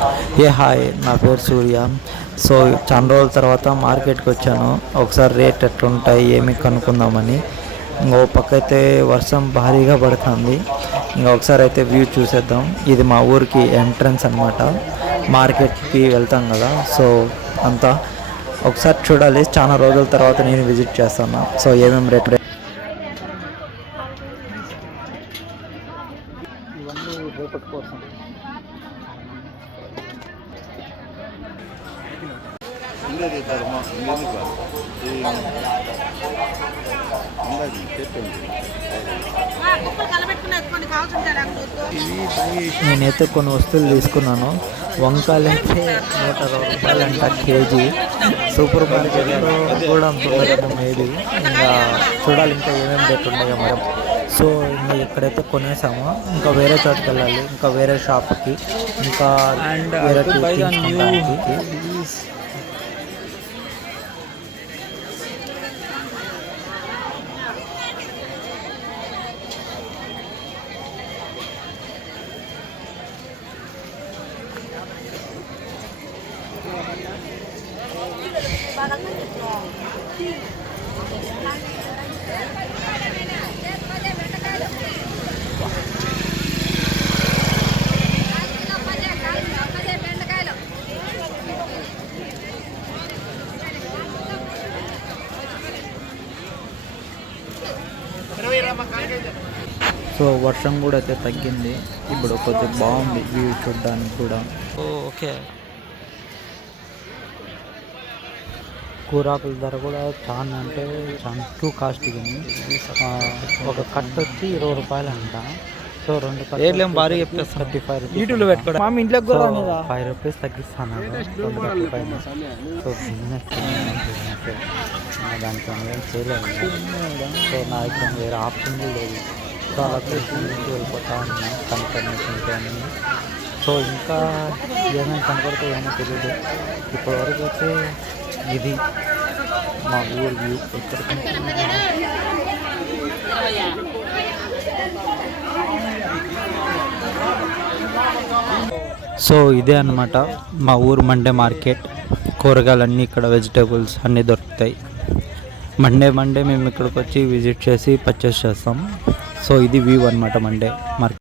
Hi, నా పేరు సూర్య. So చాలా రోజుల తర్వాత మార్కెట్కి వచ్చాను. ఒకసారి రేట్ ఎట్లుంటాయి ఏమి కనుక్కుందామని. ఇంకో పక్క అయితే వర్షం భారీగా పడుతుంది. ఒకసారి అయితే వ్యూ చూసేద్దాం. ఇది మా ఊరికి ఎంట్రన్స్ అనమాట. మార్కెట్కి వెళ్తాం కదా, సో అంతా ఒకసారి చూడాలి. చాలా రోజుల తర్వాత నేను విజిట్ చేస్తాను. సో ఏమేమి రేట్ ఇవన్నీ రేపటి కోసం. నేనైతే కొన్ని వస్తువులు తీసుకున్నాను. వంకాయలు అంటే 120 రూపాయలంట కేజీ. సూపర్ మార్కెట్లో కూడా అమ్ముతున్నారు మేబీ. ఇంకా చూడాలి ఇంకా ఏమేమి రేట్ ఉన్నాయో మేడం. సో ఇంకా ఎక్కడైతే కొనేసామో ఇంకా వేరే చోటుకి వెళ్ళాలి, ఇంకా వేరే షాప్కి, ఇంకా వేరే సో వర్షం కూడా అయితే తగ్గింది. ఇప్పుడు కొంచెం బాగుంది వ్యూ చూడడానికి కూడా. ఓకే, కూరాకుల ధర కూడా చాలా అంటే చాలా టూ కాస్ట్గా ఉంది. ఒక కట్ట వచ్చి 20 రూపాయలు అంట. సో 2 కట్టలు భారీ చెప్పేస్తాను 35 రూపీస్. యూట్యూబ్లో పెట్టుకోవడం మా ఇంట్లోకి కూడా 5 రూపీస్ తగ్గిస్తాను. 2 కట్టల పైన. సో బిజినెస్ దానికి ఏం చేయలేదు. సో నా దగ్గర వేరే ఆప్షన్ లేదు. సో అలా నుంచి వెళ్ళిపోతా ఉన్నాను కన్ఫర్మేషన్తో. సో ఇంకా ఏమైనా కనపడితే ఏమో తెలియదు. ఇప్పటివరకు అయితే ఇది మా ఊరు వ్యూ. సో ఇదే అన్నమాట మా ఊరు మండే మార్కెట్. కూరగాయలన్నీ ఇక్కడ వెజిటేబుల్స్ అన్నీ దొరుకుతాయి. మండే మేము ఇక్కడికి వచ్చి విజిట్ చేసి పర్చేస్ చేస్తాం. సో ఇది వ్యూ అన్నమాట మండే మార్కెట్.